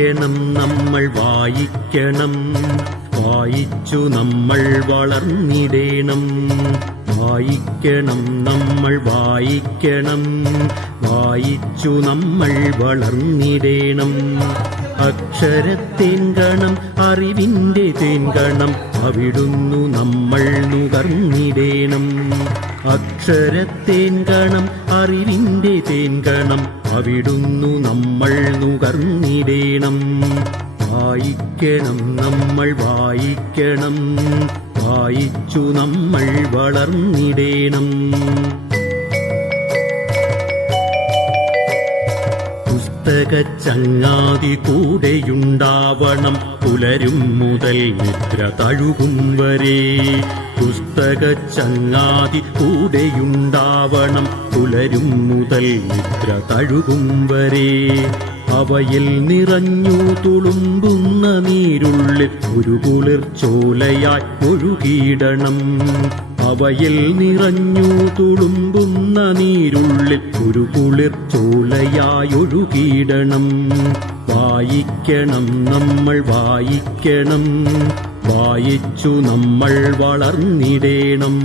വായിക്കണം നമ്മൾ വായിക്കണം, വായിച്ചു നമ്മൾ വളർന്നിടേണം. വായിക്കണം നമ്മൾ വായിക്കണം, വായിച്ചു നമ്മൾ വളർന്നിടേണം. അക്ഷരത്തേൻകണം അറിവിന്റെ തേൻകണം, അവിടുന്നു നമ്മൾ നുകർന്നിടേണം. അക്ഷരത്തേൻകണം അറിവിന്റെ തേൻകണം, അവിടുന്നു നമ്മൾ നുകർന്നിടേണം. വായിക്കണം നമ്മൾ വായിക്കണം, വായിച്ചു നമ്മൾ വളർന്നിടേണം. പുസ്തകച്ചങ്ങാതി കൂടെയുണ്ടാവണം, പുലരും മുതൽ നിദ്ര തഴുകും വരെ. പുസ്തകച്ചങ്ങാതി കൂടെയുണ്ടാവണം, പുലരും മുതൽ നിദ്ര തഴുകും വരെ. അവയിൽ നിറഞ്ഞു തുളുമ്പുന്ന നീരുള്ളിൽ ഒരു കുളിർച്ചോലയായി ഒഴുകിയിടണം. അവയിൽ നിറഞ്ഞു തുളുമ്പുന്ന നീരുള്ളിൽ ഒരു കുളിർച്ചോലയായി ഒഴുകിയിടണം. വായിക്കണം നമ്മൾ വായിക്കണം, വായിച്ചു നമ്മൾ വളർന്നിടേണം.